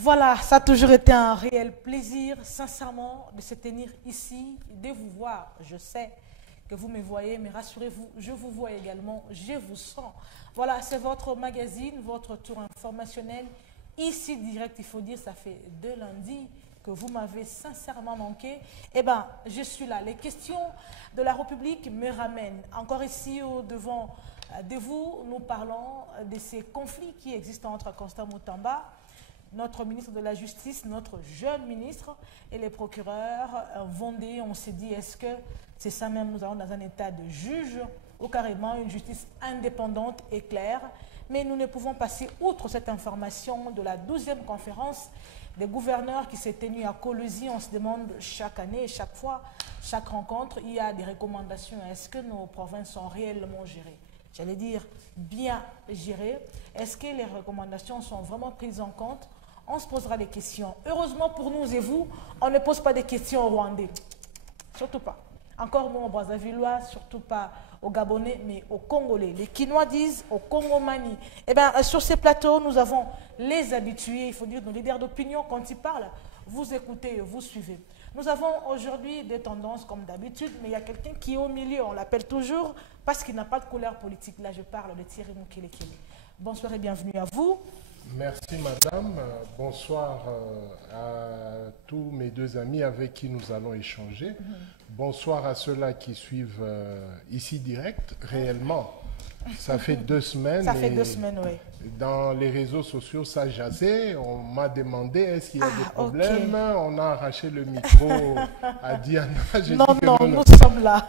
Voilà, ça a toujours été un réel plaisir, sincèrement, de se tenir ici, de vous voir. Je sais que vous me voyez, mais rassurez-vous, je vous vois également, je vous sens. Voilà, c'est votre magazine, votre tour informationnel. Ici, direct, il faut dire, ça fait 2 lundis que vous m'avez sincèrement manqué. Eh bien, je suis là. Les questions de la République me ramènent. Encore ici, au devant de vous, nous parlons de ces conflits qui existent entre Constant Moutamba, notre ministre de la Justice, notre jeune ministre, et les procureurs Vendée. On s'est dit, est-ce que c'est ça même, nous allons dans un état de juge ou carrément une justice indépendante et claire? Mais nous ne pouvons passer outre cette information de la 12e conférence des gouverneurs qui s'est tenue à Colosie. On se demande chaque année, chaque fois, chaque rencontre, il y a des recommandations. Est-ce que nos provinces sont réellement gérées? J'allais dire bien gérées. Est-ce que les recommandations sont vraiment prises en compte? On se posera des questions. Heureusement pour nous et vous, on ne pose pas des questions aux Rwandais. Surtout pas. Encore moins aux Brazzavillois, surtout pas aux Gabonais, mais aux Congolais. Les Quinois disent aux Congomani. Eh bien, sur ces plateaux, nous avons les habitués, il faut dire nos leaders d'opinion, quand ils parlent, vous écoutez, vous suivez. Nous avons aujourd'hui des tendances comme d'habitude, mais il y a quelqu'un qui est au milieu, on l'appelle toujours, parce qu'il n'a pas de couleur politique. Là, je parle de Thierry Moukelekele. Bonsoir et bienvenue à vous. Merci madame, bonsoir à tous mes 2 amis avec qui nous allons échanger. Bonsoir à ceux-là qui suivent ici direct, réellement. Ça fait 2 semaines. Ça fait 2 semaines, oui. Dans les réseaux sociaux, ça jasait. On m'a demandé est-ce qu'il y a des problèmes. Okay. On a arraché le micro à Diana. Non, nous sommes là.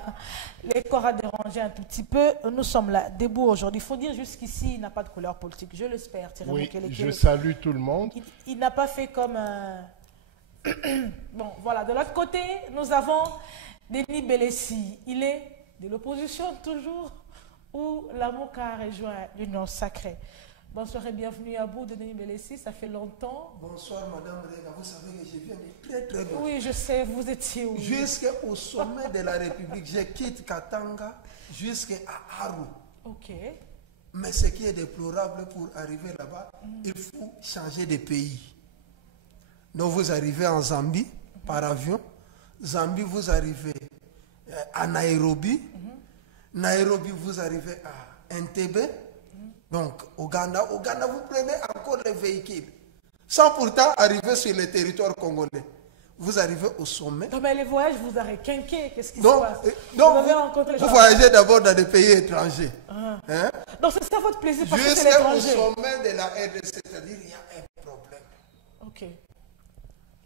Les corps a dérangé un tout petit peu. Nous sommes là, debout aujourd'hui. Il faut dire jusqu'ici, il n'a pas de couleur politique. Je l'espère. Oui, je salue tout le monde. Il n'a pas fait comme... Bon, voilà. De l'autre côté, nous avons Denis Belessi. Il est de l'opposition toujours, où l'amour a rejoint l'Union sacrée. Bonsoir et bienvenue à vous, Denis Belessi, ça fait longtemps. Bonsoir Madame Rega, vous savez que je viens de très loin. Oui, je sais, vous étiez où? Jusqu'au sommet de la République, je quitte Katanga jusqu'à Aru. Ok. Mais ce qui est déplorable pour arriver là-bas, il faut changer de pays. Donc vous arrivez en Zambie par avion, Zambie vous arrivez à Nairobi, Nairobi vous arrivez à Entebbe. Donc, Ouganda, vous prenez encore les véhicules. Sans pourtant arriver sur le territoire congolais. Vous arrivez au sommet. Non, mais les voyages vous aurez quinqué. Qu'est-ce qui se passe? Vous voyagez d'abord dans des pays étrangers. Hein? Donc, c'est ça votre plaisir parce que c'est l'étranger. Jusqu'au sommet de la RDC, c'est-à-dire il y a un problème. Ok.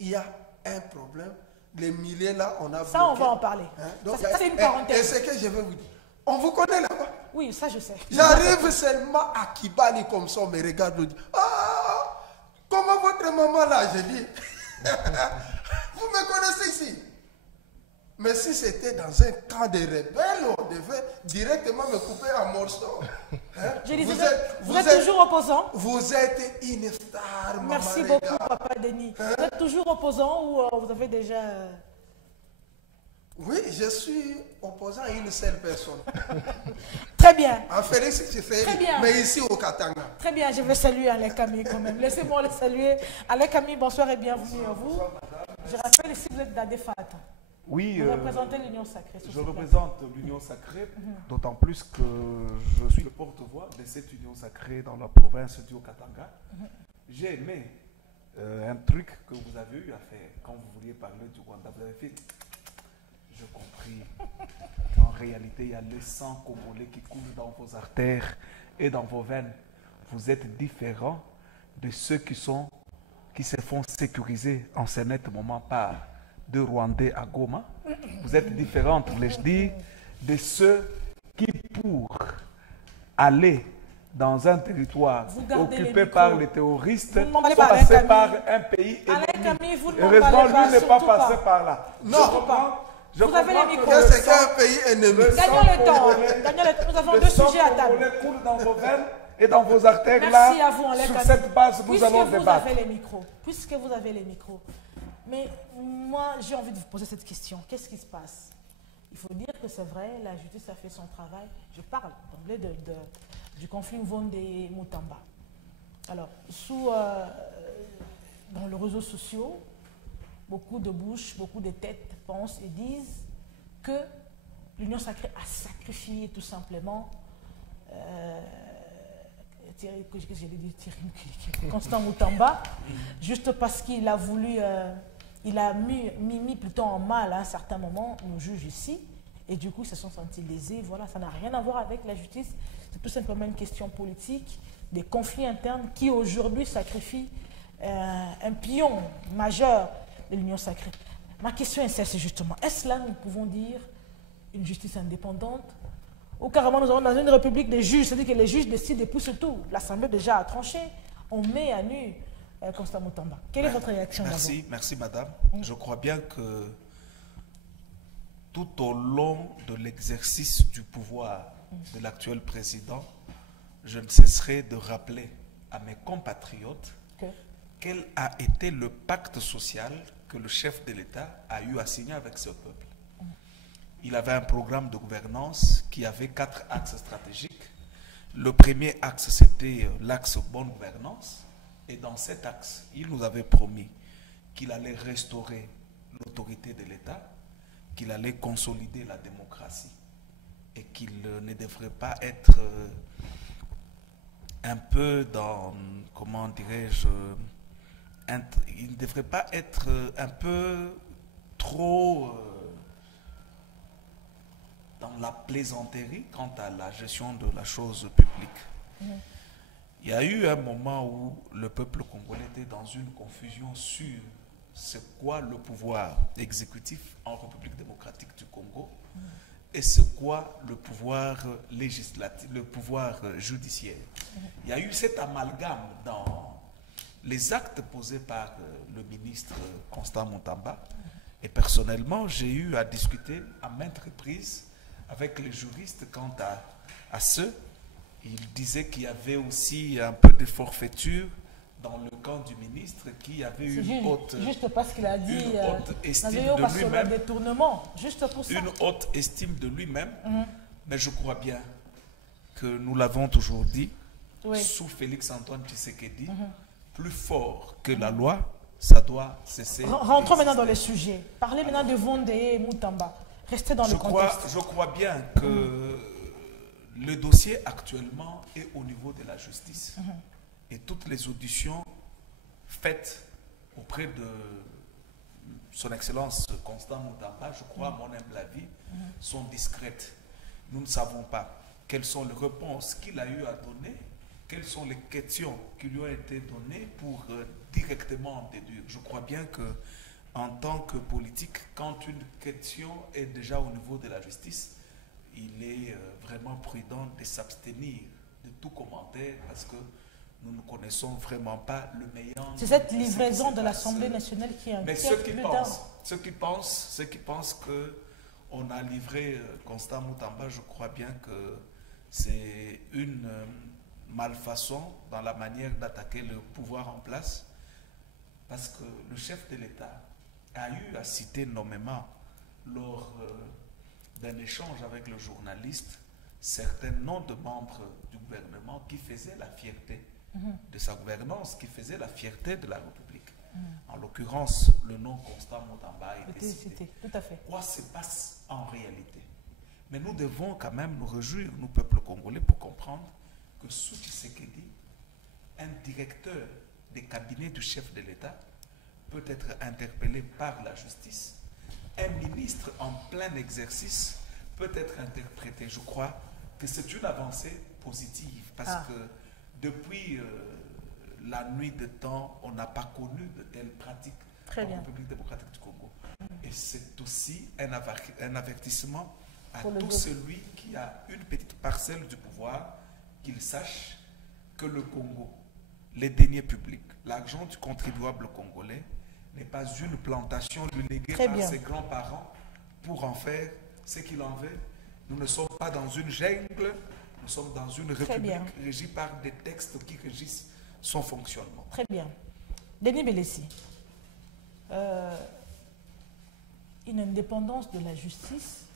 Il y a un problème. Les milliers là, on a bloqué. Ça, on va en parler. Donc, ça c'est une parenthèse. Et ce que je vais vous dire. On vous connaît là-bas? Oui, ça je sais. J'arrive seulement à Kibali comme ça, on me regarde, on dit, ah, comment votre maman là? Je dis, vous me connaissez ici. Mais si c'était dans un camp de rebelles, on devait directement me couper en morceaux. Hein? Je disais, vous êtes toujours opposant? Vous êtes une star, maman. Merci beaucoup, papa Denis. Vous êtes toujours opposant ou vous avez déjà... Oui, je suis opposant à une seule personne. Très bien. En Félix, je fais, mais ici au Katanga. Très bien, je vais saluer Alain Camille quand même. Laissez-moi le saluer. Alain Camille, bonsoir et bienvenue à vous. Je rappelle ici, vous êtes d'Adefat. Oui, vous représentez l'Union Sacrée. Je représente l'Union Sacrée, d'autant plus que je suis le porte-voix de cette Union Sacrée dans la province du Haut-Katanga. J'ai aimé un truc que vous avez eu à faire quand vous vouliez parler du Rwanda. Vous avez fait... J'ai compris qu'en réalité, il y a le sang congolais qui coule dans vos artères et dans vos veines. Vous êtes différents de ceux qui se font sécuriser en ce net moment par deux Rwandais à Goma. Vous êtes différentes, voulais-je dire, de ceux qui, pour aller dans un territoire occupé par les terroristes, sont passés par un pays ennemi. Heureusement, lui n'est pas passé par là. Non, vous avez les micros. C'est qu'un pays ennemi. Gagnons le temps. Nous avons 2 sujets à table. Le sang coule dans vos veines et dans vos artères. Merci là. À vous, sur cette base, nous allons débattre. Puisque vous avez les micros. Mais moi, j'ai envie de vous poser cette question. Qu'est-ce qui se passe? Il faut dire que c'est vrai, la justice a fait son travail. Je parle d'emblée du conflit Mvonde et Moutamba. Alors, sous dans les réseaux sociaux, beaucoup de bouches, beaucoup de têtes pensent et disent que l'Union sacrée a sacrifié tout simplement Constant Moutamba, juste parce qu'il a voulu, il a mis plutôt en mal à un certain moment nos juges ici, et du coup ils se sont sentis lésés. Voilà, ça n'a rien à voir avec la justice, c'est tout simplement une question politique, des conflits internes qui aujourd'hui sacrifient un pion majeur de l'Union sacrée. Ma question est celle-ci justement, est-ce là nous pouvons dire une justice indépendante ou carrément nous avons dans une république des juges, c'est-à-dire que les juges décident et poussent tout. L'Assemblée déjà a tranché, on met à nu Constant Moutamba. Quelle est votre réaction? Merci madame. Je crois bien que tout au long de l'exercice du pouvoir de l'actuel président, je ne cesserai de rappeler à mes compatriotes quel a été le pacte social que le chef de l'État a eu à signer avec ce peuple. Il avait un programme de gouvernance qui avait 4 axes stratégiques. Le premier axe, c'était l'axe bonne gouvernance. Et dans cet axe, il nous avait promis qu'il allait restaurer l'autorité de l'État, qu'il allait consolider la démocratie et qu'il ne devrait pas être un peu dans, comment dirais-je, il ne devrait pas être un peu trop dans la plaisanterie quant à la gestion de la chose publique. Il y a eu un moment où le peuple congolais était dans une confusion sur c'est quoi le pouvoir exécutif en République démocratique du Congo et c'est quoi le pouvoir législatif, le pouvoir judiciaire. Il y a eu cet amalgame dans les actes posés par le ministre Constant Moutamba. Et personnellement, j'ai eu à discuter à maintes reprises avec les juristes quant à ce. Ils disaient qu'il y avait aussi un peu de forfaiture dans le camp du ministre qui avait une haute, juste parce qu'il a dit une haute estime de lui-même, détournement, juste pour ça. Une haute estime de lui-même. Mais je crois bien que nous l'avons toujours dit, sous Félix-Antoine Tshisekedi, plus fort que la loi, ça doit cesser. Rentrons maintenant dans le sujet. Parlez maintenant de Vonde et Moutamba. Restez dans le contexte. Je crois bien que le dossier actuellement est au niveau de la justice. Et toutes les auditions faites auprès de son Excellence Constant Moutamba, je crois, à mon humble avis, sont discrètes. Nous ne savons pas quelles sont les réponses qu'il a eu à donner, quelles sont les questions qui lui ont été données pour directement en déduire. Je crois bien que en tant que politique, quand une question est déjà au niveau de la justice, il est vraiment prudent de s'abstenir de tout commentaire parce que nous ne connaissons vraiment pas le meilleur. C'est cette livraison de l'Assemblée nationale qui est Mais ceux qui pensent qu'on a livré Constant Moutamba, je crois bien que c'est une malfaçon dans la manière d'attaquer le pouvoir en place, parce que le chef de l'État a eu à citer nommément lors d'un échange avec le journaliste certains noms de membres du gouvernement qui faisaient la fierté de sa gouvernance, qui faisaient la fierté de la République. En l'occurrence, le nom Constant Moutamba a été cité. Tout à fait. Quoi se passe en réalité? Mais nous devons quand même nous réjouir, nous, peuple congolais, pour comprendre que sous Tshisekedi, un directeur des cabinets du chef de l'État peut être interpellé par la justice. Un ministre en plein exercice peut être interprété. Je crois que c'est une avancée positive parce que depuis la nuit de temps, on n'a pas connu de telles pratiques en République démocratique du Congo. Et c'est aussi un avertissement à tout celui qui a une petite parcelle du pouvoir, qu'il sache que le Congo, les deniers publics, l'argent du contribuable congolais n'est pas une plantation lui léguée par ses grands-parents pour en faire ce qu'il en veut. Nous ne sommes pas dans une jungle, nous sommes dans une république régie par des textes qui régissent son fonctionnement. Très bien. Denis Belessi, une indépendance de la justice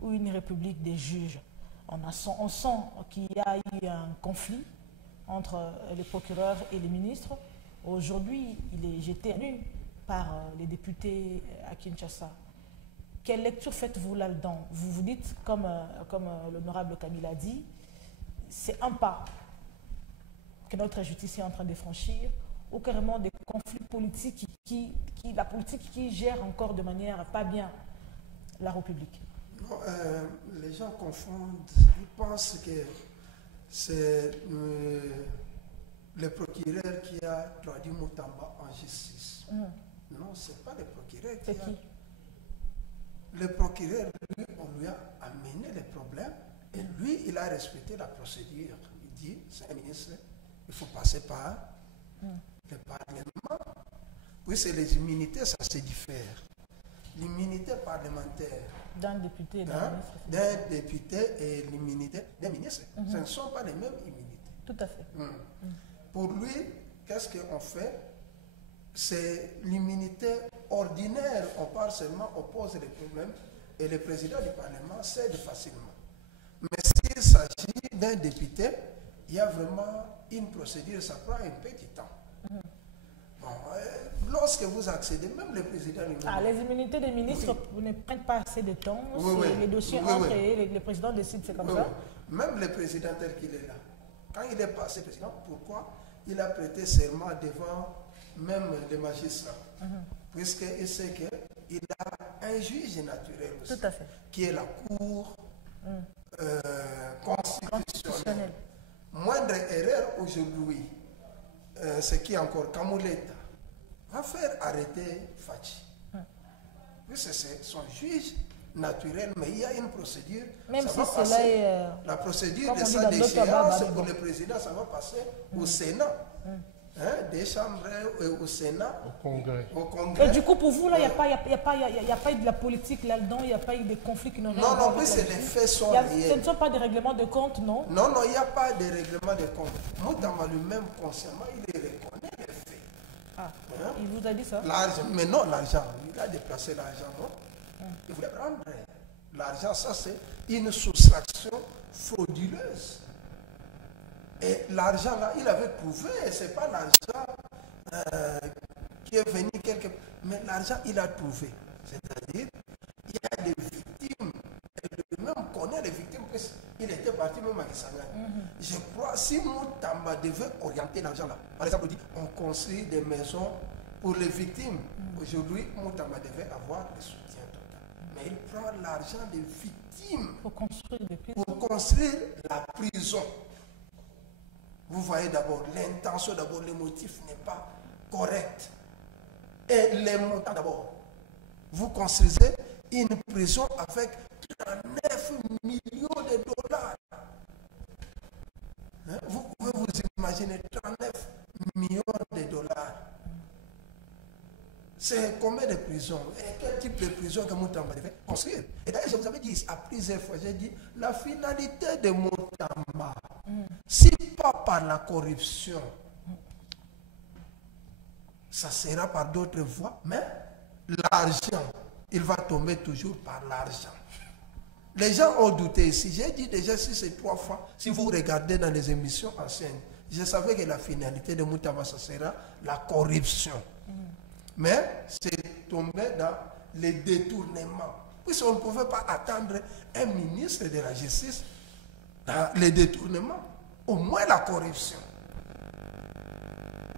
ou une république des juges? On sent qu'il y a eu un conflit entre les procureurs et les ministres Aujourd'hui, il est jeté à nu par les députés à Kinshasa. Quelle lecture faites-vous là-dedans? Vous vous dites, comme l'honorable Kabila a dit, c'est un pas que notre justice est en train de franchir, ou carrément des conflits politiques la politique qui gère encore de manière pas bien la République. Non, les gens confondent, ils pensent que c'est le procureur qui a traduit Moutamba en justice. Non, ce n'est pas le procureur qui C'est qui? Le procureur, lui, on lui a amené les problèmes et lui, il a respecté la procédure. Il dit, c'est un ministre, il faut passer par le Parlement. Puis c'est les immunités, ça se diffère. L'immunité parlementaire D'un député et d'un ministre. d'un député et l'immunité d'un ministre, ce ne sont pas les mêmes immunités. Tout à fait. Pour lui, qu'est-ce qu'on fait? C'est l'immunité ordinaire. On parle seulement, on pose les problèmes et le président du Parlement cède facilement. Mais s'il s'agit d'un député, il y a vraiment une procédure, ça prend un petit temps. Bon, lorsque vous accédez, même le président lui-même. Les immunités des ministres ne prennent pas assez de temps. Les dossiers entrent et le président décide, c'est comme ça. Même le président tel qu'il est là. Quand il est passé président, pourquoi il a prêté serment devant même les magistrats? Puisqu'il sait qu'il a un juge naturel aussi, tout à fait, qui est la Cour constitutionnelle. Moindre erreur aujourd'hui, ce qui est encore Kamuleta, va faire arrêter Fachi. C'est son juge naturel, mais il y a une procédure. Même ça si va cela passer, est... la procédure de sa déchéance pour le président, ça va passer au Sénat. Des chambres au Sénat, au Congrès. Et du coup, pour vous, là, il n'y a pas eu de la politique là-dedans, il n'y a pas eu de conflits qui n'ont rien à voir. Non, plus les faits sont réels. Ce ne sont pas des règlements de compte, non? Non, il n'y a pas de règlement de compte. Moutamba lui-même, consciemment, il reconnaît les faits. Il vous a dit ça? Mais non, l'argent, il a déplacé l'argent, non? Il voulait prendre l'argent, ça c'est une soustraction frauduleuse. Et l'argent là, il avait prouvé, ce n'est pas l'argent qui est venu quelque part, mais l'argent il a trouvé. C'est-à-dire, il y a des victimes, et lui-même connaît les victimes, puisqu'il était parti même à Kisangani. Je crois, si Moutamba devait orienter l'argent là, par exemple, on dit, on construit des maisons pour les victimes. Aujourd'hui, Moutamba devait avoir le soutien total. Mais il prend l'argent des victimes pour construire la prison. Vous voyez d'abord l'intention, d'abord le motif n'est pas correct. Et les montants d'abord. Vous construisez une prison avec 39 millions de dollars. Vous pouvez vous imaginer 39 millions de dollars. C'est combien de prisons? Et quel type de prison que Moutamba devait construire? Et d'ailleurs, je vous avais dit à plusieurs fois, j'ai dit, la finalité de Moutamba, si pas par la corruption, ça sera par d'autres voies, mais l'argent, il va tomber toujours par l'argent. Les gens ont douté ici. J'ai dit déjà si c'est 3 fois, si vous regardez dans les émissions anciennes, je savais que la finalité de Moutamba, ça sera la corruption. Mais c'est tombé dans les détournements. Puisqu'on ne pouvait pas attendre un ministre de la justice dans les détournements, au moins la corruption.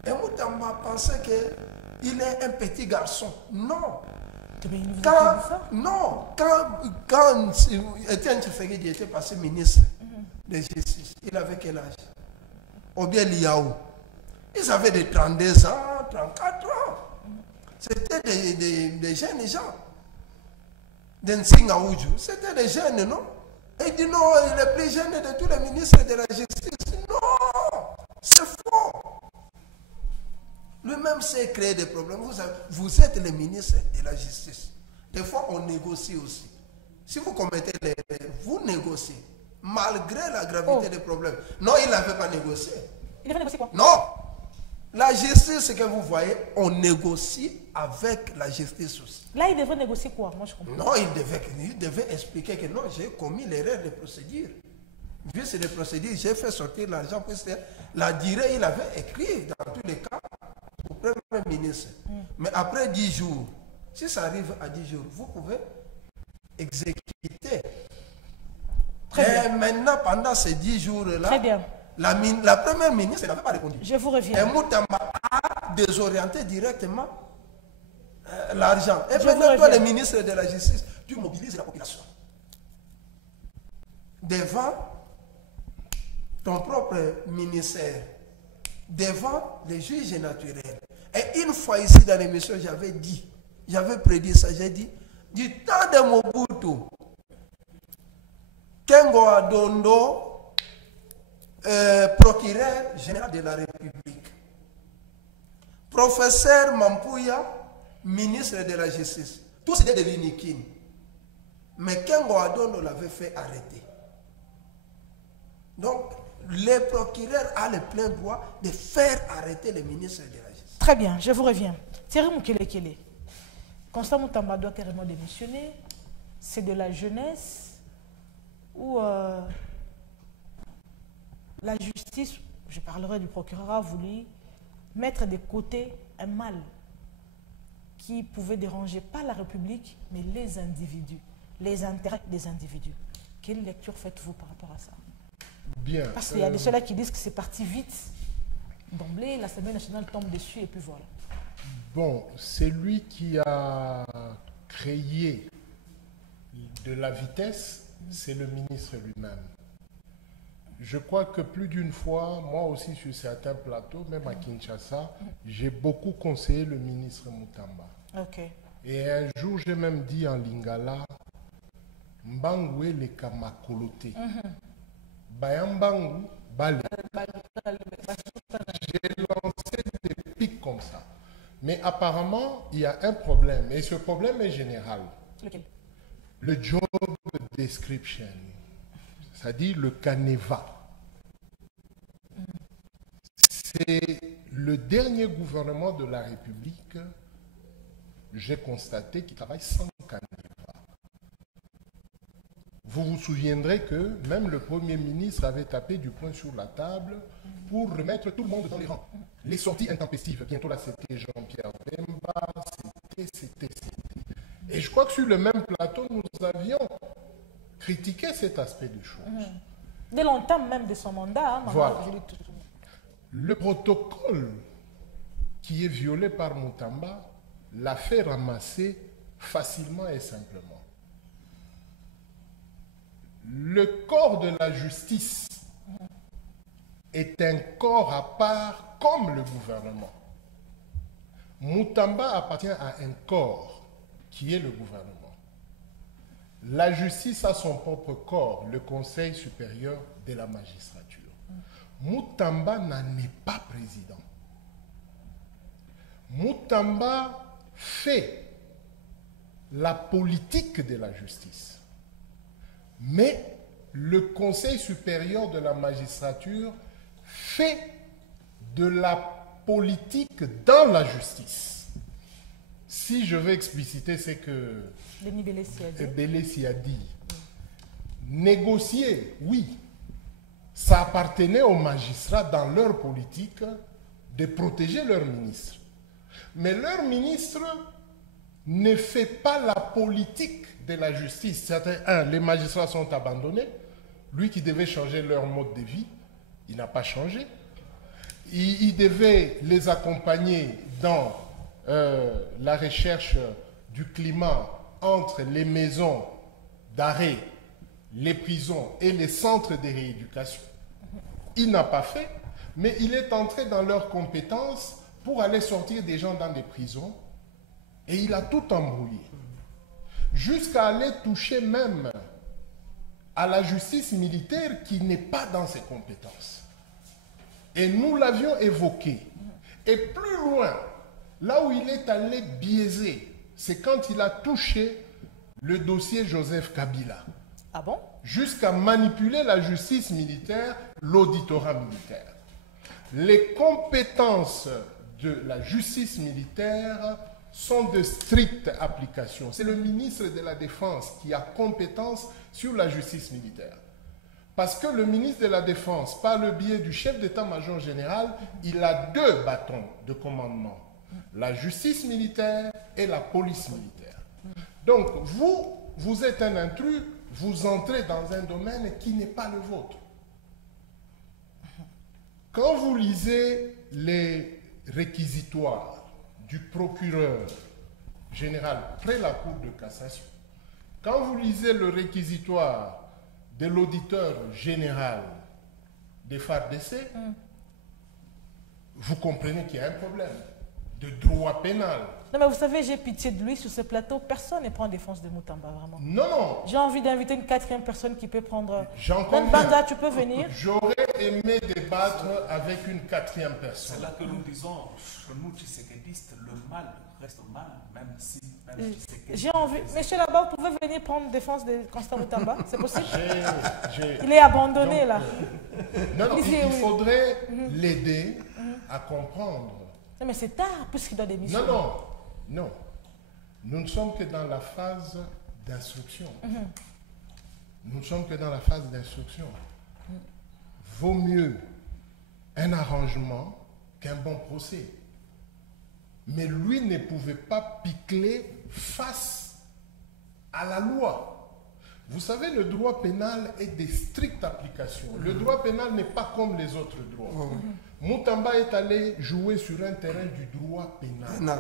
Et Moutamba pensait qu'il est un petit garçon. Non. Quand Etienne Tshisekedi était passé ministre de justice, il avait quel âge? Ou bien Liao. Ils avaient des 32 ans, 34 ans. C'était des jeunes gens. C'était des jeunes, non? Et il dit non, il est plus jeune de tous les ministres de la justice. Non, c'est faux. Lui-même sait créer des problèmes. Vous êtes le ministre de la justice. Des fois, on négocie aussi. Si vous commettez l'erreur, vous négociez. Malgré la gravité des problèmes. Non, il n'avait pas négocié. Il avait négocié quoi? Non. La justice que vous voyez, on négocie avec la justice aussi. Là, il devait négocier quoi? Moi, je comprends. Non, il devait expliquer que non, j'ai commis l'erreur de procédure. Vu ces procédures, j'ai fait sortir l'argent, puisque la durée, il avait écrit dans tous les cas, Premier ministre. Mais après 10 jours, si ça arrive à 10 jours, vous pouvez exécuter. Et maintenant, pendant ces 10 jours-là, la première ministre n'avait pas répondu. Je vous reviens. Et Moutamba a désorienté directement l'argent. Et maintenant, toi, le ministre de la Justice, tu mobilises la population. Devant ton propre ministère, devant les juges naturels. Et une fois ici dans l'émission, j'avais prédit ça, j'ai dit, du temps de Mobutu, Kengo Adondo, procureur général de la République, professeur Mampouya, ministre de la Justice, tous c'était de l'uniquine. Mais Kengo Adondo l'avait fait arrêter. Donc, le procureur a le plein droit de faire arrêter le ministre de la Justice. Très bien, je vous reviens. Thierry Moukelekele, Constant Moutamba doit carrément démissionner. C'est de la jeunesse ou la justice, je parlerai du procureur, a voulu mettre de côté un mal qui pouvait déranger pas la République, mais les individus, les intérêts des individus. Quelle lecture faites-vous par rapport à ça? Bien. Parce qu'il y a de ceux-là qui disent que c'est parti vite. D'emblée, l'Assemblée nationale tombe dessus et puis voilà. Bon, c'est lui qui a créé de la vitesse, c'est le ministre lui-même. Je crois que plus d'une fois, moi aussi sur certains plateaux, même à Kinshasa, j'ai beaucoup conseillé le ministre Moutamba. Okay. Et un jour, j'ai même dit en lingala, Mbangwe le kamakolote. Bayambangu, Bale. J'ai lancé des pics comme ça. Mais apparemment, il y a un problème. Et ce problème est général. Lequel? Le job description. C'est-à-dire le canevas. C'est le dernier gouvernement de la République, j'ai constaté, qui travaille sans canevas. Vous vous souviendrez que même le Premier ministre avait tapé du poing sur la table pour remettre tout le monde dans les rangs. Les sorties intempestives, bientôt là c'était Jean-Pierre Bemba, c'était. Et je crois que sur le même plateau, nous avions critiqué cet aspect des choses. Dès l'entame même de son mandat, hein, voilà. Le protocole qui est violé par Moutamba l'a fait ramasser facilement et simplement. Le corps de la justice est un corps à part comme le gouvernement. Moutamba appartient à un corps qui est le gouvernement. La justice a son propre corps, le Conseil supérieur de la magistrature. Moutamba n'en est pas président. Moutamba fait la politique de la justice. Mais le Conseil supérieur de la magistrature fait de la politique dans la justice. Si je veux expliciter, c'est que Belessi a dit. Négocier, oui, ça appartenait aux magistrats dans leur politique de protéger leurs ministres. Mais leur ministre ne fait pas la politique de la justice. Les magistrats sont abandonnés. Lui qui devait changer leur mode de vie, il n'a pas changé. Il devait les accompagner dans la recherche du climat entre les maisons d'arrêt, les prisons et les centres de rééducation. Il n'a pas fait, mais il est entré dans leurs compétences pour aller sortir des gens dans des prisons et il a tout embrouillé. Jusqu'à aller toucher même à la justice militaire qui n'est pas dans ses compétences. Et nous l'avions évoqué. Et plus loin, là où il est allé biaiser, c'est quand il a touché le dossier Joseph Kabila. Ah bon? Jusqu'à manipuler la justice militaire, l'auditorat militaire. Les compétences de la justice militaire sont de stricte application. C'est le ministre de la Défense qui a compétence sur la justice militaire. Parce que le ministre de la Défense, par le biais du chef d'état-major général, il a 2 bâtons de commandement. la justice militaire et la police militaire. Donc, vous êtes un intrus, vous entrez dans un domaine qui n'est pas le vôtre. Quand vous lisez les réquisitoires du procureur général près la Cour de cassation, quand vous lisez le réquisitoire de l'auditeur général des FARDC, vous comprenez qu'il y a un problème de droit pénal. Non, mais vous savez, j'ai pitié de lui sur ce plateau. Personne ne prend défense de Moutamba, vraiment. Non, non. J'ai envie d'inviter une quatrième personne qui peut prendre... J'en Donc, conviens. Banda, tu peux venir. J'aurais aimé débattre avec une quatrième personne. C'est là que nous disons, chez nous, tshisekidistes, le mal reste mal, même si Tshisekedi... J'ai envie... Monsieur là-bas, vous pouvez venir prendre défense de Constant Moutamba. C'est possible? J'ai- Il est abandonné, Donc, là. Non, non, Lisez, il oui. faudrait l'aider à comprendre. Non, mais c'est tard, puisqu'il doit démissionner. Non, non, non. Nous ne sommes que dans la phase d'instruction. Nous ne sommes que dans la phase d'instruction. Vaut mieux un arrangement qu'un bon procès. Mais lui ne pouvait pas piquer face à la loi. Vous savez, le droit pénal est de stricte application. Le droit pénal n'est pas comme les autres droits. Moutamba est allé jouer sur un terrain du droit pénal.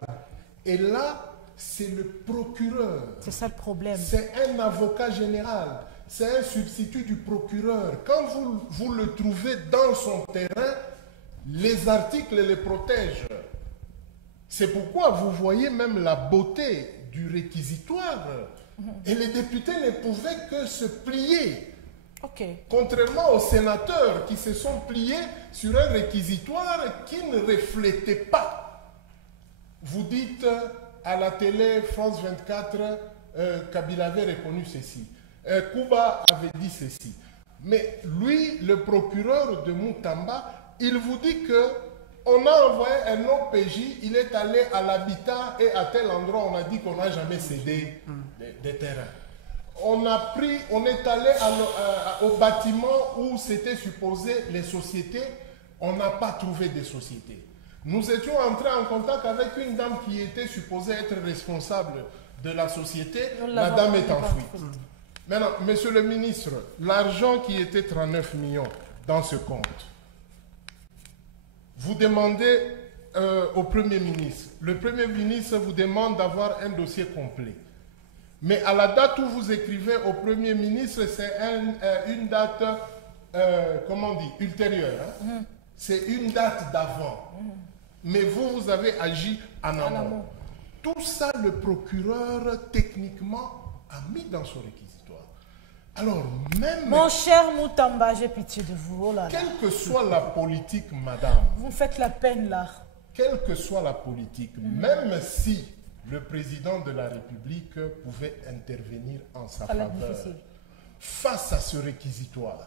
Et là, c'est le procureur. C'est ça le problème. C'est un avocat général. C'est un substitut du procureur. Quand vous le trouvez dans son terrain, les articles les protègent. C'est pourquoi vous voyez même la beauté du réquisitoire. Et les députés ne pouvaient que se plier. Ok. Contrairement aux sénateurs qui se sont pliés sur un réquisitoire qui ne reflétait pas. Vous dites à la télé France 24, Kabila avait reconnu ceci. Kuba avait dit ceci. Mais lui, le procureur de Moutamba, il vous dit que on a envoyé un OPJ, il est allé à l'habitat et à tel endroit, on a dit qu'on n'a jamais cédé des terrains. On est allé au bâtiment où c'était supposé les sociétés, on n'a pas trouvé de sociétés. Nous étions entrés en contact avec une dame qui était supposée être responsable de la société. La dame est en fuite. Maintenant, monsieur le ministre, l'argent qui était 39 millions dans ce compte, vous demandez au Premier ministre. Le Premier ministre vous demande d'avoir un dossier complet. Mais à la date où vous écrivez au Premier ministre, c'est une date, comment on dit, ultérieure. Hein? C'est une date d'avant. Mais vous avez agi en amont. Tout ça, le procureur, techniquement, a mis dans son réquisitoire. Alors, même... Mon cher Moutamba, j'ai pitié de vous. Oh là là. Quelle que soit la politique, madame, Vous me faites la peine, là. quelle que soit la politique, même si le président de la République pouvait intervenir en sa Ça va être faveur difficile. face à ce réquisitoire,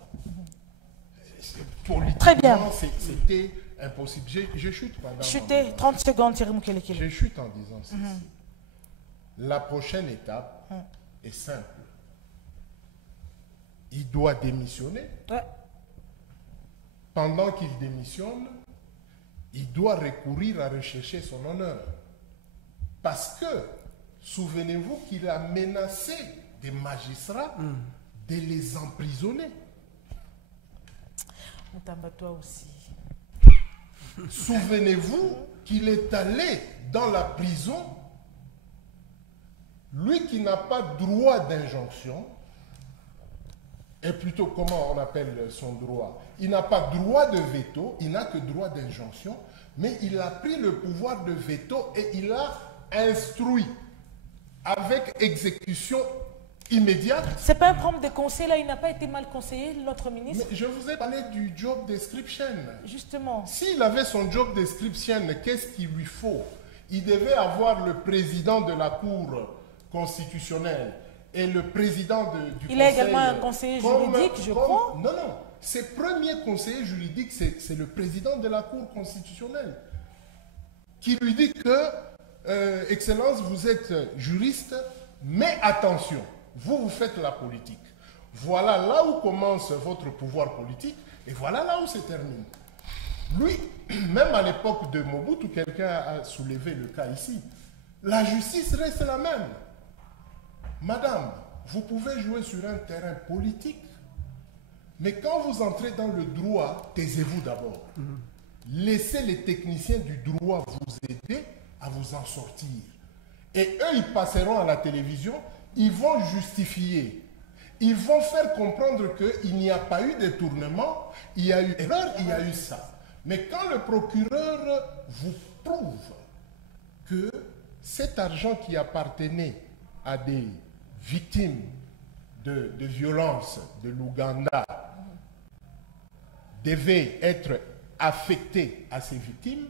politiquement, Très bien. c'était impossible. Je chute, madame. Chutez, 30 secondes, Thierry Moukelekele. Je chute en disant ceci. La prochaine étape est simple. Il doit démissionner. Ouais. Pendant qu'il démissionne, il doit recourir à rechercher son honneur. Parce que, souvenez-vous qu'il a menacé des magistrats de les emprisonner. Moutamba, toi aussi. Souvenez-vous qu'il est allé dans la prison, lui qui n'a pas droit d'injonction, et plutôt comment on appelle son droit, il n'a pas droit de veto, il n'a que droit d'injonction, mais il a pris le pouvoir de veto et il a instruit avec exécution immédiate. C'est pas un problème de conseil, là. Il n'a pas été mal conseillé, notre ministre. Mais je vous ai parlé du job description. Justement. S'il avait son job description, qu'est-ce qu'il lui faut? Il devait avoir le président de la Cour constitutionnelle et le président du Il Conseil. a également un conseiller juridique, je crois. Non, non. Ses premiers conseillers juridiques, c'est le président de la Cour constitutionnelle qui lui dit que, Excellence, vous êtes juriste, mais attention, vous faites la politique. Voilà là où commence votre pouvoir politique et voilà là où se termine. Lui, même à l'époque de Mobutu, quelqu'un a soulevé le cas ici. La justice reste la même. Madame, vous pouvez jouer sur un terrain politique, mais quand vous entrez dans le droit, taisez-vous d'abord. Laissez les techniciens du droit vous aider à vous en sortir. Et eux, ils passeront à la télévision, ils vont justifier. Ils vont faire comprendre qu'il n'y a pas eu de détournement, il y a eu erreur, il y a eu ça. Mais quand le procureur vous prouve que cet argent qui appartenait à des victimes de violences de l'Ouganda devait être affecté à ces victimes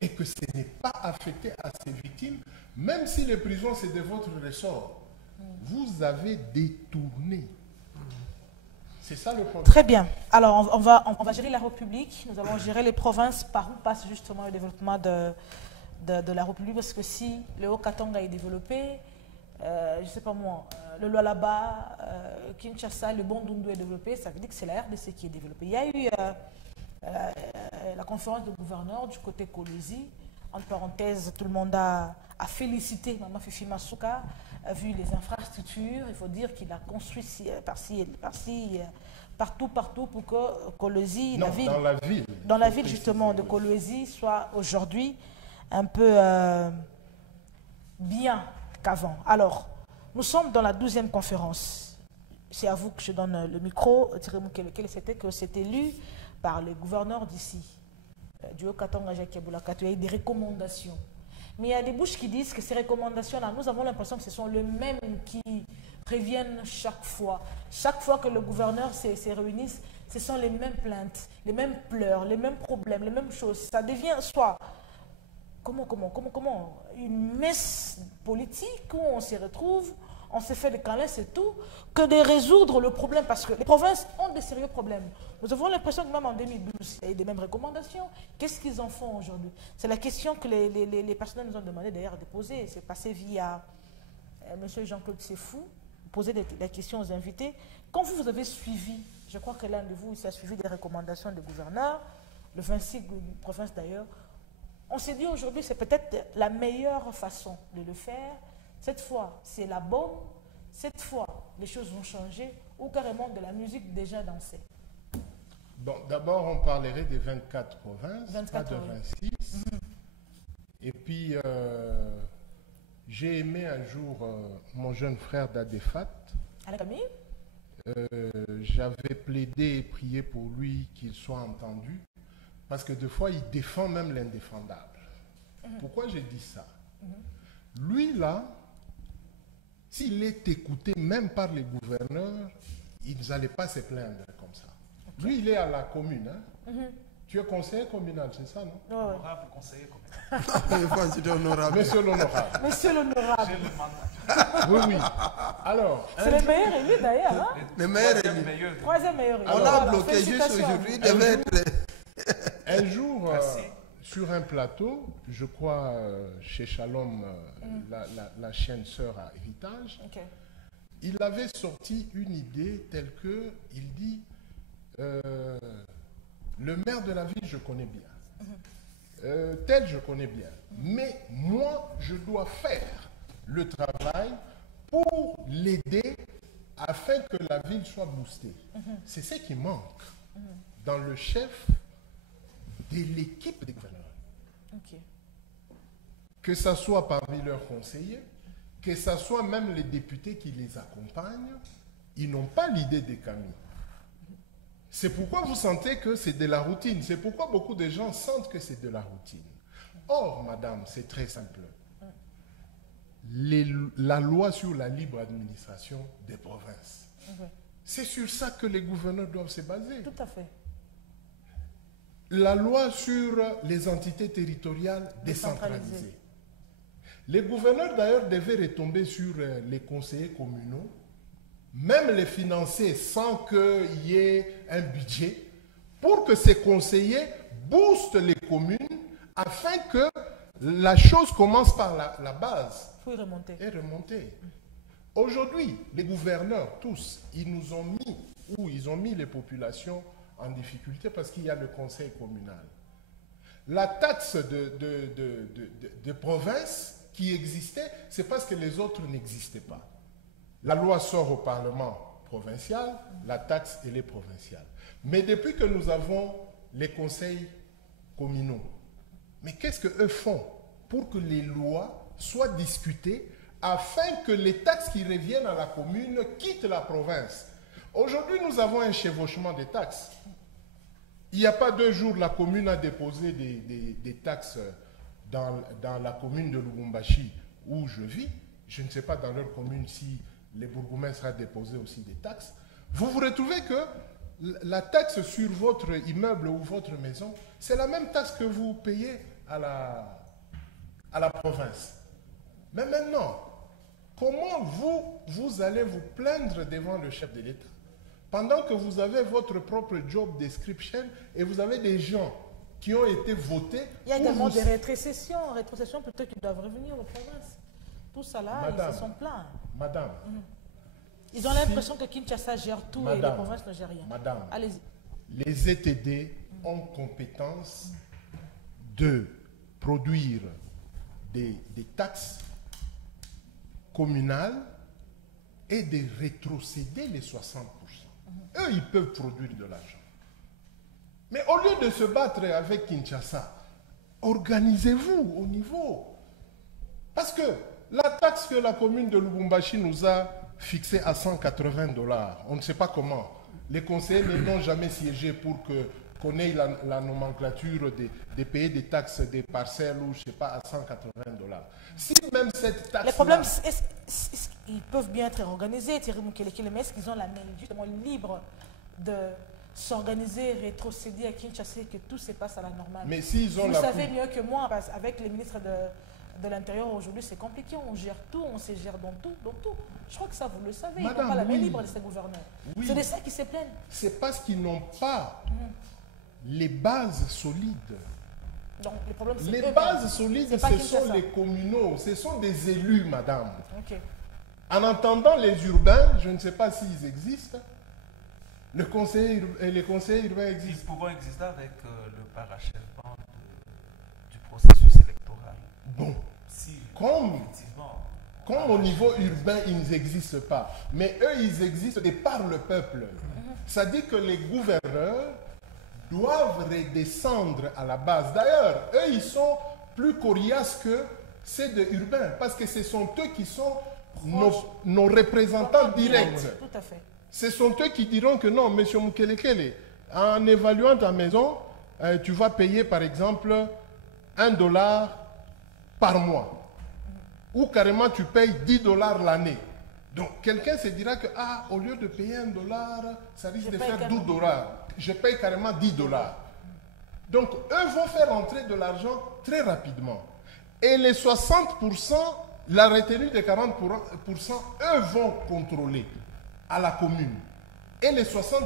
et que ce n'est pas affecté à ces victimes, même si les prisons c'est de votre ressort, vous avez détourné. C'est ça le problème. Très bien. Alors, on va gérer la République. Nous allons gérer les provinces par où passe justement le développement de la République. Parce que si le Haut-Katanga est développé, je ne sais pas moi, le Lualaba, Kinshasa, le Bandundu est développé, ça veut dire que c'est la RDC qui est développée. Il y a eu la conférence de gouverneurs du côté Kolwezi. Entre parenthèses, tout le monde a félicité Maman Fifi Masuka, a vu les infrastructures. Il faut dire qu'il a construit partout pour que Kolwezi, dans la ville justement de Kolwezi, soit aujourd'hui un peu bien qu'avant. Alors, nous sommes dans la 12e conférence. C'est à vous que je donne le micro. Direz-moi lequel c'était, que c'est élu par les gouverneurs d'ici, du Haut-Katanga, Jacques Boulakato. Il y a eu des recommandations. Mais il y a des bouches qui disent que ces recommandations-là, nous avons l'impression que ce sont les mêmes qui reviennent chaque fois. Chaque fois que le gouverneur se réunit, ce sont les mêmes plaintes, les mêmes pleurs, les mêmes problèmes, les mêmes choses. Ça devient soit une messe politique où on se retrouve, on se fait des câlins, c'est tout, que de résoudre le problème, parce que les provinces ont des sérieux problèmes. Nous avons l'impression que même en 2012, il y a eu des mêmes recommandations. Qu'est-ce qu'ils en font aujourd'hui? C'est la question que les personnes nous ont demandé d'ailleurs de poser. C'est passé via M. Jean-Claude Sefou, poser des questions aux invités. Quand vous avez suivi, je crois que l'un de vous a suivi des recommandations des gouverneurs, le 26 provinces d'ailleurs, on s'est dit aujourd'hui c'est peut-être la meilleure façon de le faire. Cette fois, c'est la bonne. Cette fois, les choses vont changer ou carrément de la musique déjà dansée. Bon, d'abord, on parlerait des 24 provinces, 24, pas de 26. Et puis, j'ai aimé un jour mon jeune frère d'Adefat. À la famille? J'avais plaidé et prié pour lui qu'il soit entendu, parce que des fois, il défend même l'indéfendable. Pourquoi j'ai dit ça? Lui, là, s'il est écouté même par les gouverneurs, ils n'allaient pas se plaindre comme ça. Lui, il est à la commune. Hein? Tu es conseiller communal, c'est ça, non? Honorable conseiller communal. Monsieur l'honorable. Monsieur l'honorable. J'ai le mandat. Oui, oui. Alors, c'est le meilleur élu d'ailleurs. Hein? Le meilleur élu. Troisième meilleur élu. On a bloqué juste aujourd'hui. Il devait être... Un jour, sur un plateau, je crois chez Shalom, la chaîne sœur à Héritage, il avait sorti une idée telle que, il dit, le maire de la ville, je connais bien. Tel, je connais bien. Mais moi, je dois faire le travail pour l'aider afin que la ville soit boostée. C'est ce qui manque dans le chef de l'équipe des gouverneurs. Que ce soit parmi leurs conseillers, que ce soit même les députés qui les accompagnent, ils n'ont pas l'idée des camis. C'est pourquoi vous sentez que c'est de la routine. C'est pourquoi beaucoup de gens sentent que c'est de la routine. Or, madame, c'est très simple. La loi sur la libre administration des provinces, c'est sur ça que les gouverneurs doivent se baser. Tout à fait. La loi sur les entités territoriales décentralisées. Les gouverneurs d'ailleurs devaient retomber sur les conseillers communaux, même les financer sans qu'il y ait un budget, pour que ces conseillers boostent les communes afin que la chose commence par la base. Il faut y remonter. Et remonter. Aujourd'hui, les gouverneurs, tous, ils nous ont mis, ou ils ont mis les populations en difficulté parce qu'il y a le conseil communal. La taxe de province qui existait, c'est parce que les autres n'existaient pas. La loi sort au Parlement provincial, la taxe, elle est provinciale. Mais depuis que nous avons les conseils communaux, mais qu'est-ce qu'eux font pour que les lois soient discutées afin que les taxes qui reviennent à la commune quittent la province? Aujourd'hui, nous avons un chevauchement des taxes. Il n'y a pas 2 jours, la commune a déposé des taxes dans la commune de Lubumbashi où je vis. Je ne sais pas dans leur commune si les bourgmestres ont déposé aussi des taxes. Vous vous retrouvez que la taxe sur votre immeuble ou votre maison, c'est la même taxe que vous payez à la province. Mais maintenant, comment vous allez vous plaindre devant le chef de l'État pendant que vous avez votre propre job description et vous avez des gens qui ont été votés? Il y a également des rétrocessions plutôt qui doivent revenir aux provinces. Tout ça là, Madame, ils se sont plaints. Madame. Ils ont l'impression que Kinshasa gère tout et les provinces ne gèrent rien. Madame, allez-y. Les ETD ont compétence de produire des taxes communales et de rétrocéder les 60%. Eux, ils peuvent produire de l'argent. Mais au lieu de se battre avec Kinshasa, organisez-vous au niveau. Parce que la taxe que la commune de Lubumbashi nous a fixée à $180, on ne sait pas comment. Les conseillers n'ont jamais siégé pour qu'on ait la nomenclature de payer des taxes des parcelles ou je ne sais pas à $180. Si même cette taxe. Le problème, ils peuvent bien être organisés, Thierry Moukeleke, mais est-ce qu'ils ont la main justement libre de s'organiser, rétrocéder à Kinshasa et que tout se passe à la normale? Mais s'ils ont Vous savez mieux que moi, parce avec les ministres de l'Intérieur aujourd'hui, c'est compliqué, on gère tout, on se gère dans tout. Je crois que ça, vous le savez, Madame, ils n'ont pas la main oui. libre de ces gouverneurs. Oui. C'est de ça qui se plaignent. C'est parce qu'ils n'ont pas les bases solides. Donc, le problème, c'est Les eux-mêmes. bases solides, C'est pas ce sont Kinshasa. les communaux, ce sont des élus, madame. Ok. En entendant les urbains, je ne sais pas s'ils existent, les conseillers urbains Ils existent. pourront exister avec le parachèvement du processus électoral. Bon, Si, comme au niveau urbain, ils n'existent pas. Mais eux, ils existent et par le peuple. Ça dit que les gouverneurs doivent redescendre à la base. D'ailleurs, eux, ils sont plus coriaces que ceux de urbains, parce que ce sont eux qui sont nos représentants directs. Tout à fait. Ce sont eux qui diront que non, monsieur Moukelekele, en évaluant ta maison, tu vas payer par exemple $1 par mois. Ou carrément tu payes $10 l'année. Donc quelqu'un se dira que au lieu de payer $1, ça risque de faire $12. Je paye carrément $10. Donc eux vont faire entrer de l'argent très rapidement. Et les 60%, la retenue de 40%, eux vont contrôler à la commune. Et les 60%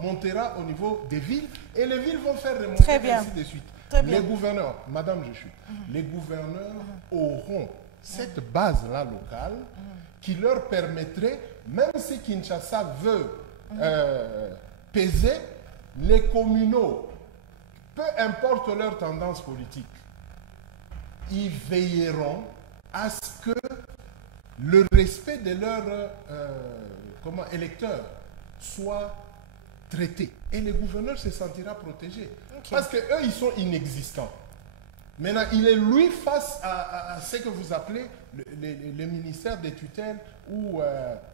montera au niveau des villes et les villes vont faire remonter ainsi de suite. Les gouverneurs, madame je suis, les gouverneurs auront cette base-là locale qui leur permettrait, même si Kinshasa veut peser, les communaux, peu importe leur tendance politique, ils veilleront à ce que le respect de leurs électeurs soit traité. Et le gouverneur se sentira protégé. Okay. Parce qu'eux, ils sont inexistants. Maintenant, il est lui face à ce que vous appelez le ministère des tutelles ou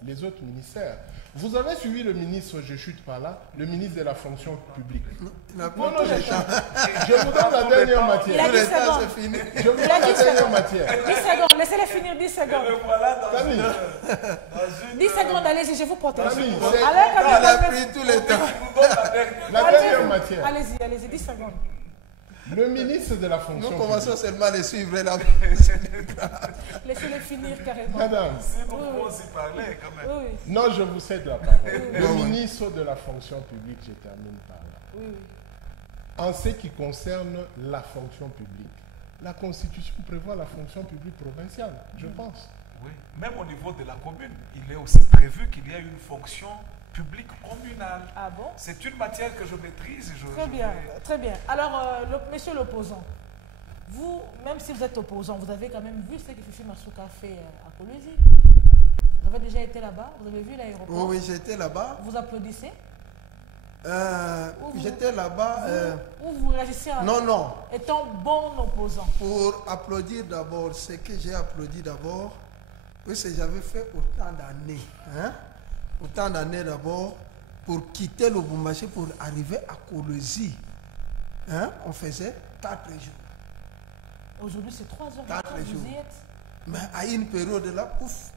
les autres ministères. Vous avez suivi le ministre, je chute par là, le ministre de la fonction publique. Non, je vous donne la dernière matière. Il a 10 secondes. Je vous donne la dernière matière. 10 secondes, laissez-les finir 10 secondes. 10 secondes, allez-y, je vous protège. Il a pris tout le temps. La dernière matière. Allez-y, 10 secondes. Le ministre de la fonction publique. Nous commençons seulement à les suivre là. Laissez-les finir carrément. Madame. C'est pour aussi parler quand même. Oui. Non, je vous cède la parole. Le ministre de la fonction publique, je termine par là. Oui. En ce qui concerne la fonction publique, la Constitution prévoit la fonction publique provinciale, je pense. Oui, même au niveau de la commune, il est aussi prévu qu'il y ait une fonction public communal. Ah bon? C'est une matière que je maîtrise. Très bien, très bien. Alors, monsieur l'opposant, vous, même si vous êtes opposant, vous avez quand même vu ce que Fifi Masuka fait à Kolwezi. Vous avez déjà été là-bas? Vous avez vu l'aéroport? Oui, j'étais là-bas. Vous applaudissez? J'étais là-bas. Ou vous réagissez non. étant bon opposant? Pour applaudir d'abord, ce que j'ai applaudi d'abord, parce que j'avais fait autant d'années. Hein? Autant d'années d'abord pour quitter le Lubumbashi pour arriver à Kolwezi. Hein? On faisait 4 jours. Aujourd'hui, c'est 3 heures. 4 jours. Vous y êtes? Mais à une période là, pouf,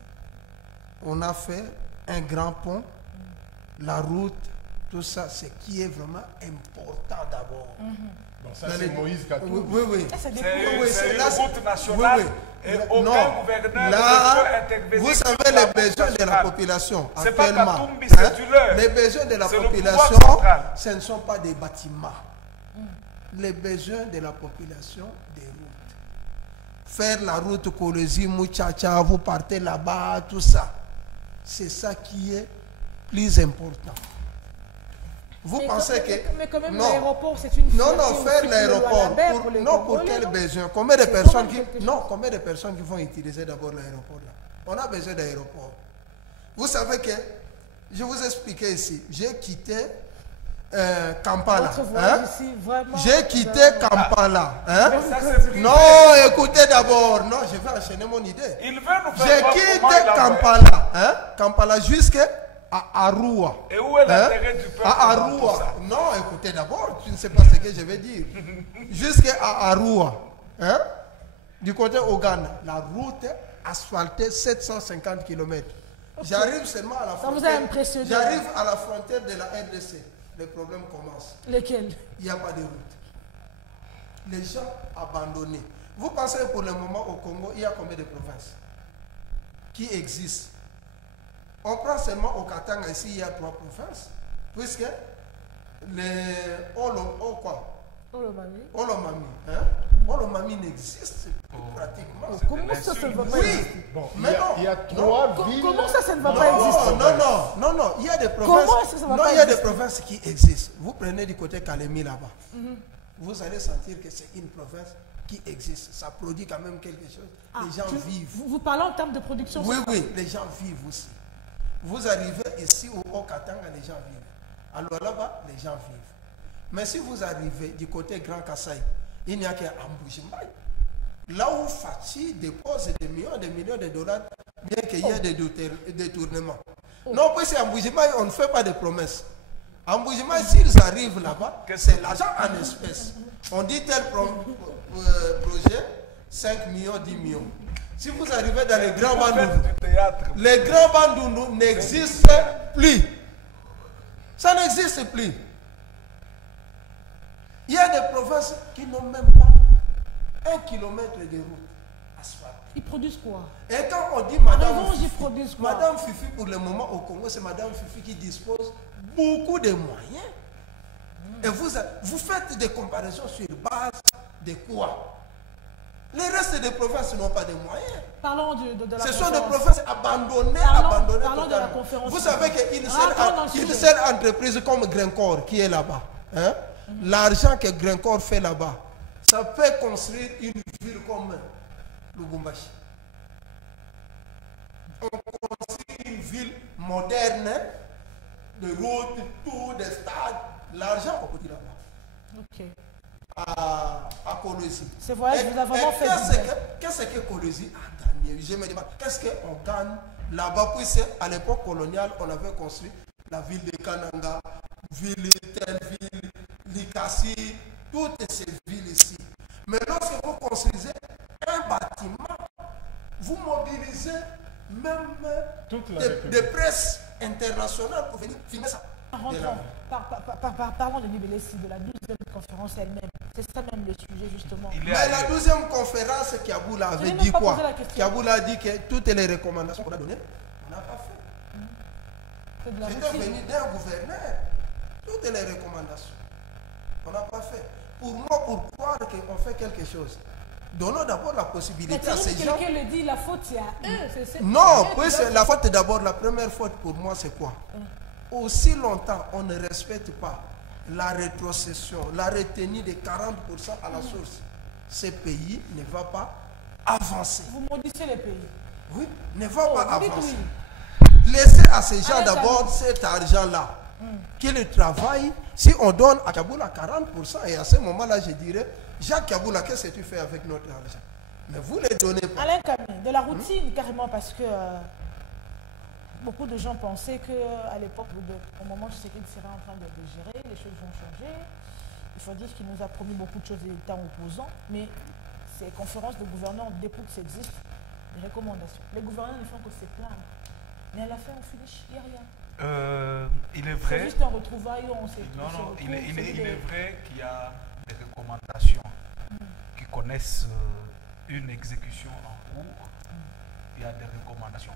on a fait un grand pont, la route, tout ça, ce qui est vraiment important d'abord. Bon, ça, c'est Moïse Katou. Oui. C'est des C'est une route nationale. Et aucun gouverneur ne peut intervenir. Vous savez les besoins de la population C'est pas actuellement. Katumbi, c'est du leur. Les besoins de la C'est le population, pouvoir central. ce ne sont pas des bâtiments. Les besoins de la population, des routes. Faire la route Kolwezi, Muchacha, vous partez là-bas, tout ça. C'est ça qui est plus important. Vous pensez que... Mais quand même, non. L'aéroport, c'est une... Non, faire l'aéroport. Pour quelles besoins? Combien de personnes combien de personnes qui vont utiliser d'abord l'aéroport là? On a besoin d'aéroport. Vous savez que, je vous expliquais ici, j'ai quitté Kampala. Hein? J'ai quitté Kampala. Hein? Non, écoutez d'abord. Non, je vais enchaîner mon idée. J'ai quitté Kampala. Hein? Kampala jusqu'à Arua. Et où est l'intérêt du peuple? À Arua. Non, écoutez d'abord, tu ne sais pas ce que je vais dire. Jusqu'à Arua. Hein? Du côté Ouganda, la route asphaltée 750 km. J'arrive seulement à la frontière. Ça vous a impressionné? J'arrive à la frontière de la RDC. Les problèmes commencent. Lesquels? Il n'y a pas de route. Les gens abandonnés. Vous pensez que pour le moment au Congo, il y a combien de provinces qui existent? On prend seulement au Katanga, ici il y a 3 provinces, puisque les Olomami, hein? Olomami n'existe pratiquement. Comment ça ne va pas exister? Bon, Mais il y a 3 villes. Comment ça ne va pas exister? Non, il y a des provinces. Comment est-ce que ça va pas il y a des exister? provinces qui existent. Vous prenez du côté Kalemi là-bas. Vous allez sentir que c'est une province qui existe. Ça produit quand même quelque chose. Les gens vivent. Vous parlez en termes de production? Oui, les gens vivent aussi. Vous arrivez ici au Katanga, les gens vivent. Alors là-bas, les gens vivent. Mais si vous arrivez du côté Grand Kasaï, il n'y a qu'un Mbuji-Mayi. Là où Fachi dépose des millions de dollars, bien qu'il y ait des détournements. Non, puis c'est Mbuji-Mayi, on ne fait pas de promesses. En Mbuji-Mayi, s'ils arrivent là-bas, c'est l'argent en espèces. On dit tel projet, 5 millions, 10 millions. Si vous arrivez dans les grands Bandundu n'existent plus. Ça n'existe plus. Il y a des provinces qui n'ont même pas 1 kilomètre de route asphaltée. Ils produisent quoi? Et quand on dit Madame Fifi, pour le moment au Congo, c'est Madame Fifi qui dispose beaucoup de moyens. Et vous faites des comparaisons sur base de quoi? Les restes des provinces n'ont pas de moyens. Parlons de la Ce conférence. sont des provinces abandonnées. Parlons de la conférence. Vous savez qu'une seule entreprise comme Grencore qui est là-bas, hein, l'argent que Grencore fait là-bas, ça peut construire une ville comme Lubumbashi. On construit une ville moderne, de routes, tout, des stades. L'argent au côté là-bas. Ok. À Kolwezi. Ce voyage vous a vraiment fait Qu'est-ce que Kolwezi a gagné? Je me demande, qu'est-ce qu'on gagne là-bas? Puisqu'à l'époque coloniale, on avait construit la ville de Kananga, telle ville, Likasi, toutes ces villes ici. Mais lorsque vous construisez un bâtiment, vous mobilisez même des presses internationales pour venir filmer ça. Parlons de Nibelesi, de la 12e conférence elle-même. C'est ça même le sujet justement. Mais la 12e conférence, Kiaboula avait dit quoi? Kiaboula a dit que toutes les recommandations qu'on a données, on n'a pas fait. J'étais venu d'un gouverneur. Toutes les recommandations, on n'a pas fait. Pour moi, pour croire qu'on fait quelque chose, donnons d'abord la possibilité à ces gens. Quelqu'un le dit, la faute c'est à eux. Non, la faute d'abord, la première faute pour moi c'est quoi? aussi longtemps on ne respecte pas la rétrocession, la retenue de 40% à la source, ce pays ne va pas avancer. Vous maudissez les pays. Oui, ne va pas vous dites avancer. oui. Laissez à ces gens Allez, d'abord cet argent-là, qu'ils travaillent. Si on donne à Kaboula 40%, et à ce moment-là, je dirais, Jacques Kaboula, qu'est-ce que tu fais avec notre argent? Mais vous ne les donnez pas. Alain Camille, de la routine, carrément, parce que beaucoup de gens pensaient qu'à l'époque, au moment où Tshisekedi serait en train de gérer, les choses vont changer. Il faut dire qu'il nous a promis beaucoup de choses étant opposants, mais ces conférences de gouverneurs d'époque existent, des recommandations. Les gouverneurs ne font que se plaindre. Mais à la fin, on finit, il n'y a rien. Il est vrai. C'est juste un retrouvaille où on s'est. Non, il est vrai qu'il y a des recommandations qui connaissent une exécution en cours. Il y a des recommandations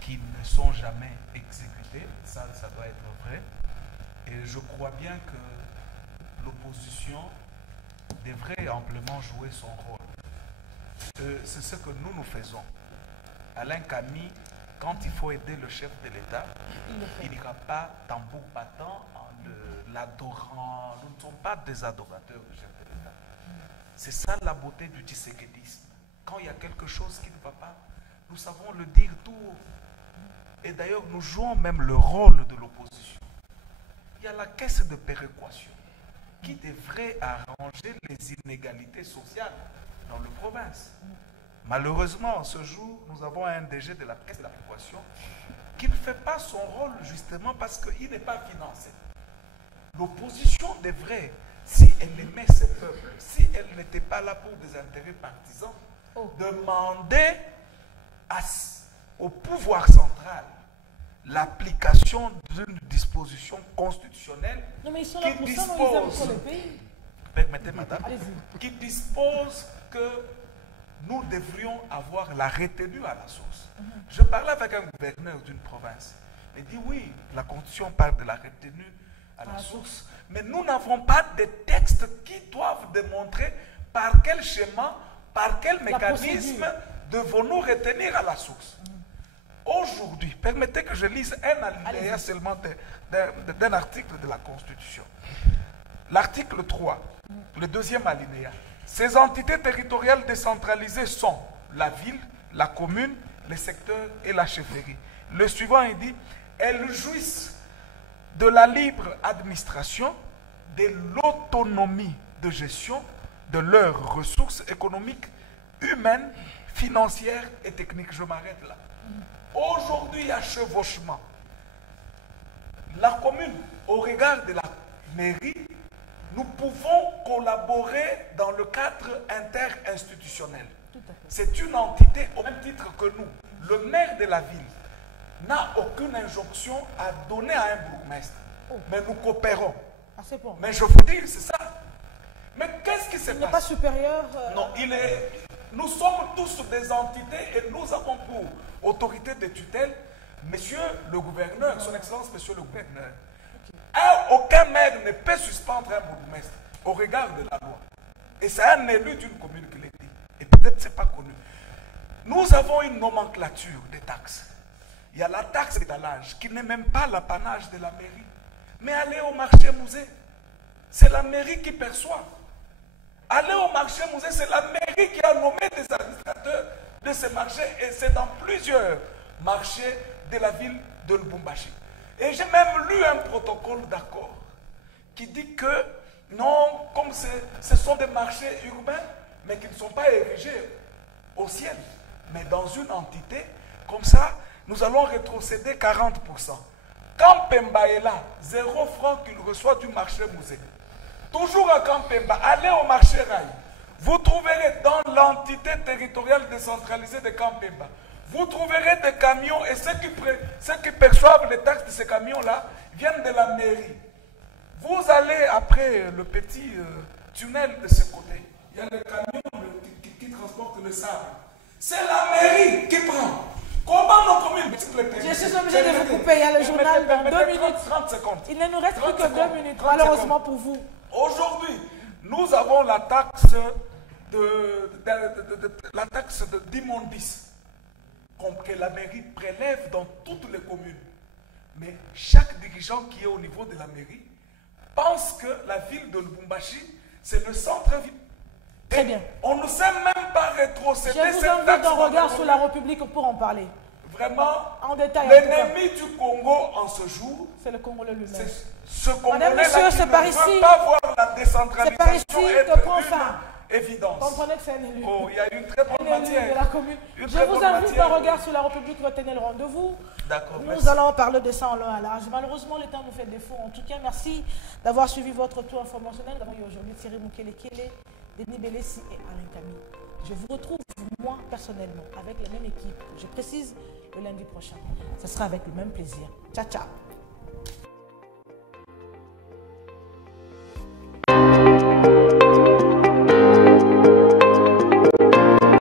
qui ne sont jamais exécutées. Ça doit être vrai. Et je crois bien que l'opposition devrait amplement jouer son rôle. C'est ce que nous faisons. Alain Camille, quand il faut aider le chef de l'État, il n'ira pas tambour battant en l'adorant. Nous ne sommes pas des adorateurs du chef de l'État. C'est ça la beauté du tshisekidisme. Quand il y a quelque chose qui ne va pas, nous savons le dire tout haut. Et d'ailleurs, nous jouons même le rôle de l'opposition. Il y a la caisse de péréquation qui devrait arranger les inégalités sociales dans le province. Malheureusement, ce jour, nous avons un DG de la caisse de péréquation qui ne fait pas son rôle justement parce qu'il n'est pas financé. L'opposition devrait, si elle aimait ce peuple, si elle n'était pas là pour des intérêts partisans, demander au pouvoir central l'application d'une disposition constitutionnelle qui dispose, permettez madame, qui dispose que nous devrions avoir la retenue à la source. Je parlais avec un gouverneur d'une province. Il dit oui, la Constitution parle de la retenue à la source, mais nous n'avons pas de textes qui doivent démontrer par quel schéma, par quel mécanisme devons-nous retenir à la source. Aujourd'hui, permettez que je lise un alinéa seulement d'un article de la Constitution. L'article 3, le deuxième alinéa. Ces entités territoriales décentralisées sont la ville, la commune, les secteurs et la chefferie. Le suivant, il dit, elles jouissent de la libre administration, de l'autonomie de gestion de leurs ressources économiques, humaines, financières et techniques. Je m'arrête là. Aujourd'hui, il y a chevauchement. La commune, au regard de la mairie, nous pouvons collaborer dans le cadre interinstitutionnel. C'est une entité au même titre que nous. Le maire de la ville n'a aucune injonction à donner à un bourgmestre. Mais nous coopérons. Bon. Mais je vous dis, c'est ça. Mais qu'est-ce qui se passe? Il n'est pas supérieur. Non, nous sommes tous des entités et nous avons pour autorité de tutelle, monsieur le gouverneur, son excellence, monsieur le gouverneur. Aucun maire ne peut suspendre un bourgmestre au regard de la loi. Et c'est un élu d'une commune qui l'a dit. Et peut-être ce n'est pas connu. Nous avons une nomenclature des taxes. Il y a la taxe d'étalage qui n'est même pas l'apanage de la mairie. Mais allez au marché musée, c'est la mairie qui perçoit. Allez au marché musée, c'est la mairie qui a nommé des administrateurs de ces marchés. Et c'est dans plusieurs marchés de la ville de Lubumbashi. Et j'ai même lu un protocole d'accord qui dit que non, comme ce sont des marchés urbains, mais qui ne sont pas érigés au ciel, mais dans une entité, comme ça, nous allons rétrocéder 40%. Quand Pemba est là, 0 franc qu'il reçoit du marché musée. Toujours à Kampemba, allez au marché Rail. Vous trouverez dans l'entité territoriale décentralisée de Kampemba, vous trouverez des camions et ceux qui perçoivent les taxes de ces camions-là viennent de la mairie. Vous allez après le petit tunnel de ce côté. Il y a les camions qui transportent le sable. C'est la mairie qui prend. Comment nos communes Je suis obligé de vous couper. Il y a le journal dans 2 minutes. 30 secondes. Il ne nous reste plus que 2 minutes, malheureusement pour vous. Aujourd'hui, nous avons la taxe d'immondice que la mairie prélève dans toutes les communes. Mais chaque dirigeant qui est au niveau de la mairie pense que la ville de Lubumbashi, c'est le centre-ville. Très bien. On ne sait même pas rétrocéder Je vous invite un regard sur la République pour en parler. Vraiment, en détail. L'ennemi du Congo en ce jour, c'est le Congolais lui-même. C'est ce Congolais Madame, monsieur, c'est par ici. Ne veut pas voir la décentralisation par ici que prend fin. Évidence. Comprenez que c'est un élu. Oh, il y a une très bonne matière. De la commune. Je vous invite un regard sur la République, retenez le rendez-vous. D'accord. Nous allons parler de ça en long et en large. Malheureusement, le temps nous fait défaut. En tout cas, merci d'avoir suivi votre tour informationnel. Nous avons eu aujourd'hui Thierry Mukele-Kele, Denis Bélessi et Alain Camille. Je vous retrouve, moi, personnellement, avec la même équipe. Je précise, le lundi prochain. Ce sera avec le même plaisir. Ciao, ciao.